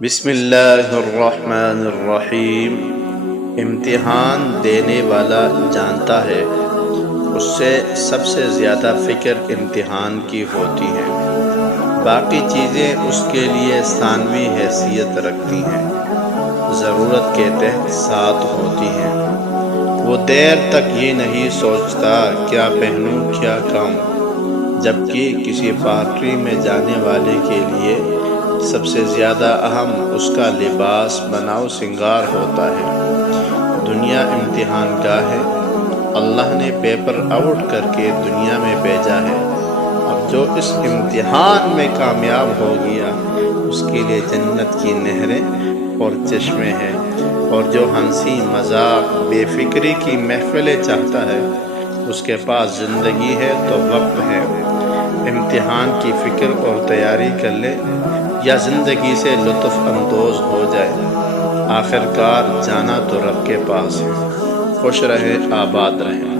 بسم اللہ الرحمن الرحیم۔ امتحان دینے والا جانتا ہے اس سے سب سے زیادہ فکر امتحان کی ہوتی ہے، باقی چیزیں اس کے لیے ثانوی حیثیت رکھتی ہیں، ضرورت کے تحت ساتھ ہوتی ہیں۔ وہ دیر تک یہ نہیں سوچتا کیا پہنوں کیا کھاؤں، جبکہ کسی پارٹی میں جانے والے کے لیے سب سے زیادہ اہم اس کا لباس بناؤ سنگار ہوتا ہے۔ دنیا امتحان گاہ ہے، اللہ نے پیپر آؤٹ کر کے دنیا میں بھیجا ہے۔ اب جو اس امتحان میں کامیاب ہو گیا اس کے لیے جنت کی نہریں اور چشمے ہیں، اور جو ہنسی مذاق بے فکری کی محفلیں چاہتا ہے اس کے پاس زندگی ہے تو وقت ہے۔ امتحان کی فکر اور تیاری کر لے یا زندگی سے لطف اندوز ہو جائے، آخر کار جانا تو رب کے پاس ہے۔ خوش رہیں، آباد رہیں۔